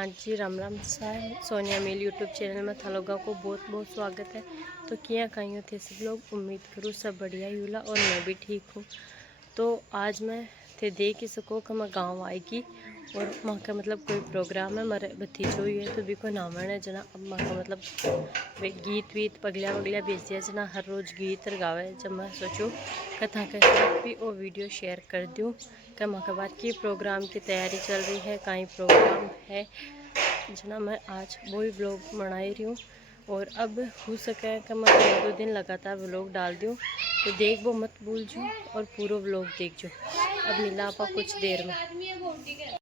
हाँ जी, राम राम साहब। सोनिया मिल YouTube channel में था लोगों को बहुत बहुत स्वागत है। तो किया कहीं थे सब लोग, उम्मीद करूँ सब बढ़िया ही होला और मैं भी ठीक हूँ। तो आज मैं थे देख ही सको कि मैं गाँव आएगी और वहाँ का मतलब कोई प्रोग्राम है, मेरे भतीजो ही है तो भी को नाम है जना। अब वहाँ का मतलब वे गीत वीत पगलिया वगलिया भेज दिया जना, हर रोज़ गीत गावे। जब मैं सोचूँ कथा के साथ भी वो वीडियो शेयर कर दूँ कि वहाँ के बाद की प्रोग्राम की तैयारी चल रही है, कहीं प्रोग्राम है जना। मैं आज वही ब्लॉग बना रही हूँ और अब हो सके कि मैं 2 दिन लगातार व्लॉग डाल दूँ। तो देख वो मत भूल जो और पूरा व्लॉग देख जो। अब मिला आपा कुछ देर में।